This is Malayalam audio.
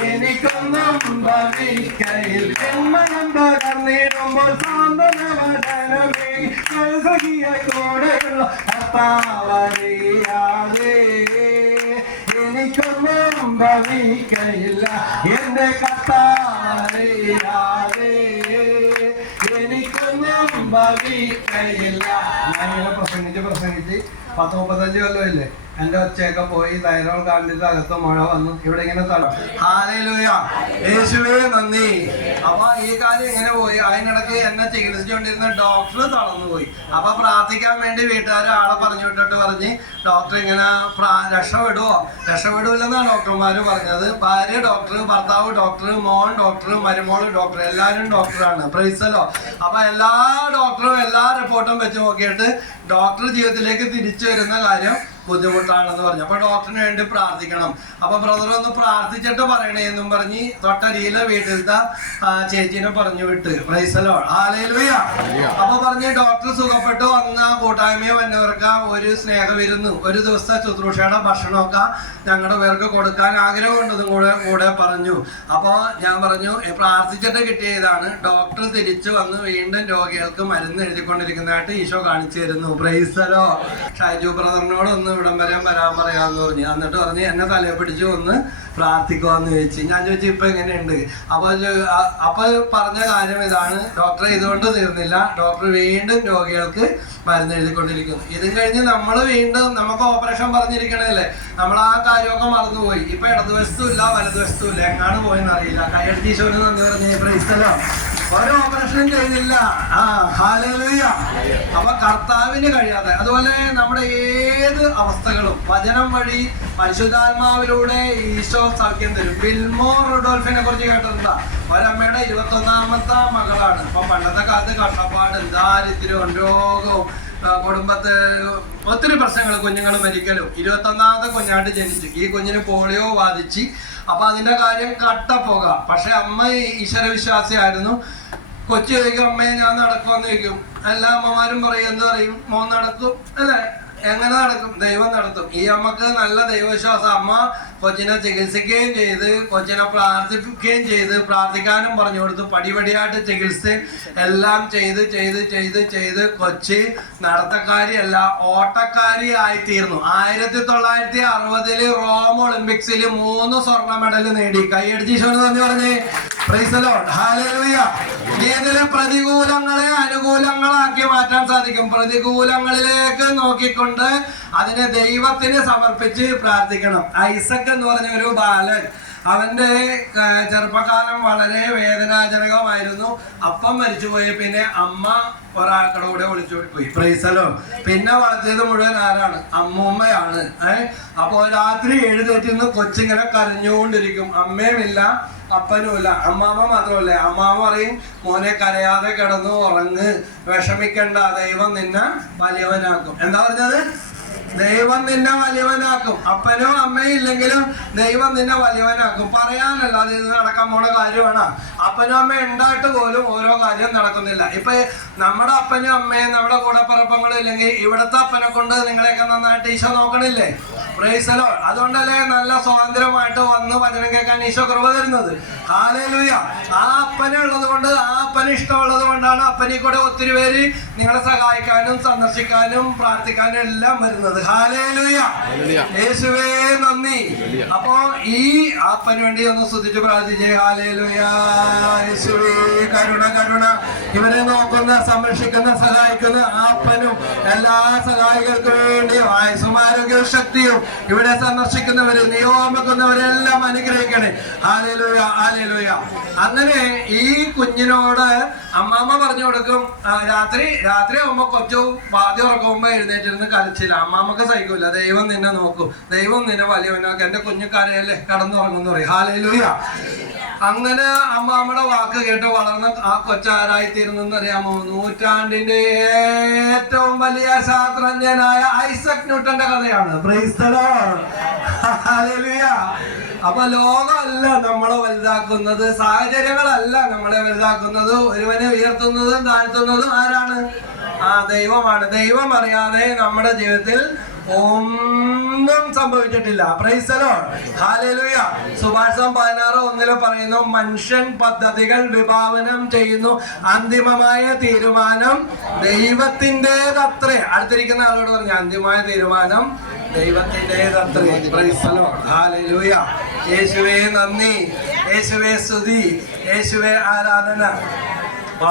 എനിക്കൊന്നും ഭവിക്കയിൽ ജന്മനം പകർന്നിടുമ്പോൾ സാന്ത്വനവചനമേ സഖിയായി കൂടെയുള്ള കർത്താവറിയാതെ എനിക്കൊന്നും ഭവിക്കയില്ല. എന്റെ കർത്താവറിയാതെ. ഞാനിങ്ങനെ പ്രസംഗിച്ച് പ്രസംഗിച്ച് പത്ത് മുപ്പത്തഞ്ച് കൊല്ലമില്ലേ എന്റെ ഒച്ചയൊക്കെ പോയി തൈറോൾ കാണിച്ചിട്ട് അകത്ത് മഴ വന്നു. ഇവിടെ ഇങ്ങനെ യേശുവേ നന്ദി. അപ്പൊ ഈ കാര്യം ഇങ്ങനെ പോയി. അതിനിടയ്ക്ക് എന്നെ ചികിത്സിച്ചുകൊണ്ടിരുന്ന ഡോക്ടർ തളർന്നു പോയി അപ്പൊ പ്രാർത്ഥിക്കാൻ വേണ്ടി വീട്ടുകാർ ആളെ പറഞ്ഞു വിട്ടിട്ട് പറഞ്ഞ് ഡോക്ടർ ഇങ്ങനെ രക്ഷപ്പെടുവോ? രക്ഷപ്പെടൂല്ലെന്നാണ് ഡോക്ടർമാര് പറഞ്ഞത്. ഭാര്യ ഡോക്ടർ ഭർത്താവ് ഡോക്ടർ മോൻ ഡോക്ടർ മരുമോൾ ഡോക്ടർ എല്ലാവരും ഡോക്ടറാണ് പ്രൈസലോ. അപ്പൊ എല്ലാ ഡോക്ടറും എല്ലാ റിപ്പോർട്ടും വെച്ച് നോക്കിയിട്ട് ഡോക്ടർ ജീവിതത്തിലേക്ക് തിരിച്ചു വരുന്ന കാര്യം ബുദ്ധിമുട്ടാണെന്ന് പറഞ്ഞു. അപ്പൊ ഡോക്ടറിന് വേണ്ടി പ്രാർത്ഥിക്കണം. അപ്പൊ ബ്രദർ ഒന്ന് പ്രാർത്ഥിച്ചിട്ട് പറയണേ എന്നും പറഞ്ഞ് തൊട്ടരിയിലെ വീട്ടിലത്തെ ചേച്ചിനെ പറഞ്ഞു വിട്ട്. പ്രൈസലോ ആലയിലുയ അപ്പൊ പറഞ്ഞ് ഡോക്ടർ സുഖപ്പെട്ടു. വന്ന കൂട്ടായ്മയെ വന്നവർക്ക് ഒരു സ്നേഹവിരുന്ന് ഒരു ദിവസത്തെ ശുശ്രൂഷയുടെ ഭക്ഷണമൊക്കെ ഞങ്ങളുടെ പേർക്ക് കൊടുക്കാൻ ആഗ്രഹമുണ്ടെന്നും കൂടെ കൂടെ പറഞ്ഞു. അപ്പോൾ ഞാൻ പറഞ്ഞു "ഏ, പ്രാർത്ഥിച്ചിട്ട് കിട്ടിയതാണ്. ഡോക്ടർ തിരിച്ചു വന്ന് വീണ്ടും രോഗികൾക്ക് മരുന്ന് എഴുതിക്കൊണ്ടിരിക്കുന്നതായിട്ട് ഈശോ കാണിച്ചു തരുന്നു. പ്രൈസലോ ഷൈജു ബ്രദറിനോട് ഒന്ന് ഇവിടം വരെ വരാൻ പറയാന്ന് പറഞ്ഞു. എന്നിട്ട് പറഞ്ഞ് എന്നെ തലയെ പിടിച്ചു ഒന്ന് പ്രാർത്ഥിക്കുവാന്ന് ചോദിച്ചു. ഞാൻ ചോദിച്ചു ഇപ്പൊ എങ്ങനെയുണ്ട്? അപ്പൊ അപ്പൊ പറഞ്ഞ കാര്യം ഇതാണ്. ഡോക്ടർ ഇതുകൊണ്ട് തീർന്നില്ല. ഡോക്ടർ വീണ്ടും രോഗികൾക്ക് മരുന്ന് എഴുതിക്കൊണ്ടിരിക്കുന്നു. ഇതും കഴിഞ്ഞ് നമ്മൾ വീണ്ടും നമുക്ക് ഓപ്പറേഷൻ പറഞ്ഞിരിക്കണല്ലേ നമ്മൾ ആ കാര്യമൊക്കെ മറന്നുപോയി. ഇപ്പൊ ഇടതുവശത്തും ഇല്ല വലതുവശത്തും ഇല്ല. എങ്ങാണ് പോയെന്ന് അറിയില്ല. കൈയടിച്ച് ഈശോന് നന്ദി ഇപ്പൊ പ്രൈസ്തലോ ഒരു ഓപ്പറേഷനും ചെയ്തില്ല. ആ ഹാലലുയ അപ്പൊ കർത്താവിന് കഴിയാതെ. അതുപോലെ നമ്മുടെ ഏത് അവസ്ഥകളും വചനം വഴി പരിശുദ്ധാത്മാവിലൂടെ ഈശോ സൗഖ്യം തരും. ബിൽമോ റുഡോൾഫിനെ കുറിച്ച് കേട്ടിട്ടുണ്ടാ? ഒരമ്മയുടെ ഇരുപത്തി ഒന്നാമത്തെ മകളാണ്. അപ്പൊ പണ്ടത്തെ കാലത്ത് കഷ്ടപ്പാട് ദാരിദ്ര്യവും രോഗവും കുടുംബത്ത് ഒത്തിരി പ്രശ്നങ്ങൾ. കുഞ്ഞുങ്ങൾ മരിക്കലും. ഇരുപത്തി ഒന്നാമത്തെ കുഞ്ഞാണ്ട് ജനിച്ചു. ഈ കുഞ്ഞിന് പോളിയോ ബാധിച്ച് അപ്പൊ അതിന്റെ കാര്യം കട്ട പോകാം. പക്ഷെ അമ്മ ഈശ്വര വിശ്വാസിയായിരുന്നു കൊച്ചു ചോദിക്കും അമ്മയെ ഞാൻ നടക്കുമെന്ന് ചോദിക്കും. എല്ലാ അമ്മമാരും പറയും എന്ത് പറയും? മോൻ നടക്കും? അല്ലേ? എങ്ങനെ നടക്കും? ദൈവം നടത്തും. ഈ അമ്മയ്ക്ക് നല്ല ദൈവവിശ്വാസം. അമ്മ കൊച്ചിനെ ചികിത്സിക്കുകയും ചെയ്ത് കൊച്ചിനെ പ്രാർത്ഥിപ്പിക്കുകയും ചെയ്ത് പ്രാർത്ഥിക്കാനും പറഞ്ഞു കൊടുത്തു പടിപടിയായിട്ട് ചികിത്സ എല്ലാം ചെയ്ത് ചെയ്ത് ചെയ്ത് ചെയ്ത് കൊച്ചി നടത്തക്കാരിയല്ല ഓട്ടക്കാരി ആയിത്തീർന്നു ആയിരത്തി തൊള്ളായിരത്തി അറുപതിൽ റോം ഒളിമ്പിക്സിൽ മൂന്ന് സ്വർണ മെഡൽ നേടി. കൈയടിച്ച് പ്രതികൂലങ്ങളെ അനുകൂലങ്ങളാക്കി മാറ്റാൻ സാധിക്കും. പ്രതികൂലങ്ങളിലേക്ക് നോക്കിക്കൊണ്ട് അതിനെ ദൈവത്തിന് സമർപ്പിച്ച് പ്രാർത്ഥിക്കണം. ഐസക് എന്ന് പറഞ്ഞ ഒരു ബാലൻ. അവന്റെ ചെറുപ്പകാലം വളരെ വേദനാജനകമായിരുന്നു. അപ്പം മരിച്ചുപോയി. പിന്നെ അമ്മ ഒരാൾക്കടെ കൂടെ ഒളിച്ചോടി പോയി പ്രൈസലോ. പിന്നെ വളർത്തിയത് മുഴുവൻ ആരാണ്? അമ്മൂമ്മയാണ്. ഏഹ് അപ്പൊ രാത്രി എഴുന്നേറ്റ് കൊച്ചിങ്ങനെ കരഞ്ഞുകൊണ്ടിരിക്കും. അമ്മയുമില്ല അപ്പനുമില്ല. അമ്മാമ്മ മാത്രമല്ല. അമ്മാമ്മ പറയും മോനെ കരയാതെ കിടന്നു ഉറങ്ങ്. വിഷമിക്കണ്ട. ദൈവം നിന്നെ വലിയവനാക്കും. എന്താ പറഞ്ഞത്? ദൈവം നിന്നെ വലിയവനാക്കും. അപ്പനോ അമ്മയും ഇല്ലെങ്കിലും ദൈവം നിന്നെ വലിയവനാക്കും. പറയാനല്ല അത് ഇത് നടക്കാൻ പോണ കാര്യമാണ്. അപ്പനും അമ്മയും ഉണ്ടായിട്ട് പോലും ഓരോ കാര്യം നടക്കുന്നില്ല. ഇപ്പൊ നമ്മുടെ അപ്പനും അമ്മയും നമ്മുടെ കൂടെ പറപ്പങ്ങളും ഇല്ലെങ്കിൽ ഇവിടുത്തെ അപ്പനെ കൊണ്ട് നിങ്ങളെയൊക്കെ നന്നായിട്ട് ഈശോ നോക്കണില്ലേ? പ്രൈസലോ. അതുകൊണ്ടല്ലേ നല്ല സ്വാതന്ത്ര്യമായിട്ട് വന്ന് വചനം കേൾക്കാൻ ഈശോ കൃപ തരുന്നത്. കാലയിലൂയ ആ അപ്പനെ ഉള്ളത് കൊണ്ട് ആ അപ്പന് ഇഷ്ടമുള്ളത് കൊണ്ടാണ് അപ്പനെ കൂടെ ഒത്തിരി പേര് നിങ്ങളെ സഹായിക്കാനും സന്ദർശിക്കാനും പ്രാർത്ഥിക്കാനും എല്ലാം വരുന്നത്. ഹാലേലൂയ. യേശുവേ നന്ദി. അപ്പോ ഈ അപ്പന് വേണ്ടി ഒന്ന് സ്തുതിച്ച് പ്രാർത്ഥിച്ചേ. ഹാലേലൂയ. യേശുവേ കരുണ കരുണ. ഇവരെ നോക്കുന്ന സംരക്ഷിക്കുന്ന സഹായിക്കുന്ന അപ്പനും എല്ലാ സഹായികൾക്ക് വേണ്ടിയും ആയുസും ആരോഗ്യ ശക്തിയും ഇവിടെ സന്ദർശിക്കുന്നവര് നിയോഗമെക്കുന്നവരെല്ലാം അനുഗ്രഹിക്കണേ. ആലേലുയ ആലേലുയ അങ്ങനെ ഈ കുഞ്ഞിനോട് അമ്മാമ്മ പറഞ്ഞു കൊടുക്കും രാത്രി രാത്രി ആകുമ്പോ കൊച്ചു വാദ്യം ഉറക്കുമ്പോ എഴുന്നേറ്റിരുന്ന് കളിച്ചില്ല. അമ്മാമ്മക്ക് സഹിക്കൂല. ദൈവം നിന്നെ നോക്കും. ദൈവം നിന്നെ വലിയവനാക്കും. എന്റെ കുഞ്ഞുകാരെയല്ലേ കടന്നുറങ്ങുന്നു പറയും ഹാലേലുയ. അങ്ങനെ അമ്മാമ്മയുടെ വാക്ക് കേട്ട് വളർന്ന ആ കൊച്ചാരായിത്തീരുന്നെന്ന് അറിയാമോ നൂറ്റാണ്ടിന്റെ ഏറ്റവും വലിയ ശാസ്ത്രജ്ഞനായ ഐസക് ന്യൂട്ടന്റെ കഥയാണ്. അപ്പൊ ലോകമല്ല നമ്മളെ വലുതാക്കുന്നത് സാഹചര്യങ്ങളല്ല നമ്മളെ വലുതാക്കുന്നത്. ഒരുവനെ ഉയർത്തുന്നതും താഴ്ത്തുന്നതും ആരാണ്? ആ ദൈവമാണ്. ദൈവം അറിയാതെ നമ്മുടെ ജീവിതത്തിൽ ഒന്നും സംഭവിച്ചിട്ടില്ല. പ്രൈസലോ ഹാലലുയ സുഭാഷം പതിനാറ് ഒന്നിൽ പറയുന്നു മനുഷ്യൻ പദ്ധതികൾ വിഭാവനം ചെയ്യുന്നു. അന്തിമമായ തീരുമാനം ദൈവത്തിന്റെതത്രേ. അടുത്തിരിക്കുന്ന ആളോട് പറഞ്ഞു അന്തിമമായ തീരുമാനം ദൈവത്തിന്റെതത്രേ. പ്രൈസലോ ഹാലലുയ യേശുവേ നന്ദി. യേശുവേ സ്തുതി. യേശുവേ ആരാധന.